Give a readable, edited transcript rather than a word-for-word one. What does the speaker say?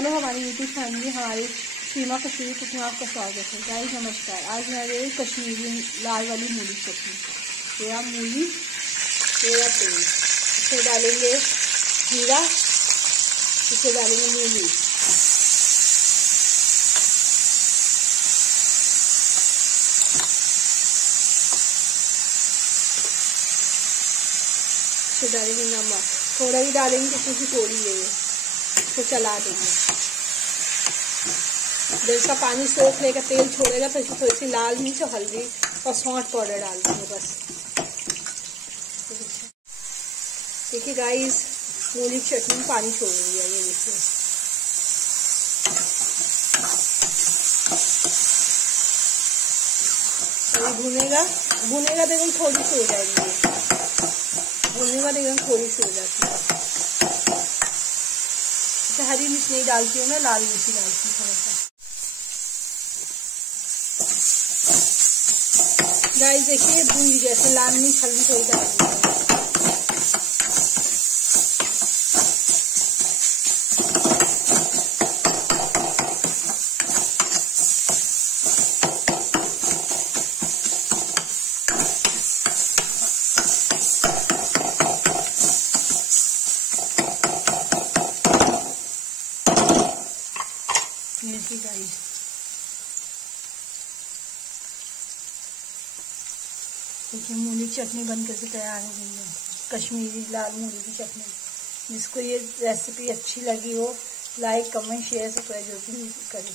Hello हमारी YouTube family, हमारी सीमा Kashmiri cooking आपका स्वागत है। गाइस नमस्कार। आज मैं कश्मीरी लाल वाली मूली चटनी, या मूली या तेल, इसमें डालेंगे जीरा, इसमें डालेंगे मूली, इसमें डालेंगे नमक, थोड़ा ही डालेंगे क्योंकि थोड़ी है, इसको चला देंगे। जब इसका पानी सोख लेगा, तेल छोड़ेगा, तो इसमें थोड़ी सी लाल मिर्च और हल्दी और सौंठ पाउडर डाल देंगे बस। देखिए गाइस, मूली की चटनी में पानी छोड़ दिया, ये देखिए। अभी भुनेगा तो एकदम थोड़ी सी हो जाएगी, भुनेगा तो एकदम थोड़ी सी हो जाती है। हरी मिर्च नहीं डालती हूँ मैं, लाल मिर्च डालती हूँ थोड़ा सा। गाइस देखिए, भून जैसे लाल मिर्च हल्दी थोड़ी डालती है। गाइस देखिए, मूली की चटनी बन करके तैयार हो गई है, कश्मीरी लाल मूली की चटनी। जिसको ये रेसिपी अच्छी लगी हो, लाइक कमेंट शेयर सब्सक्राइब जरूर करें।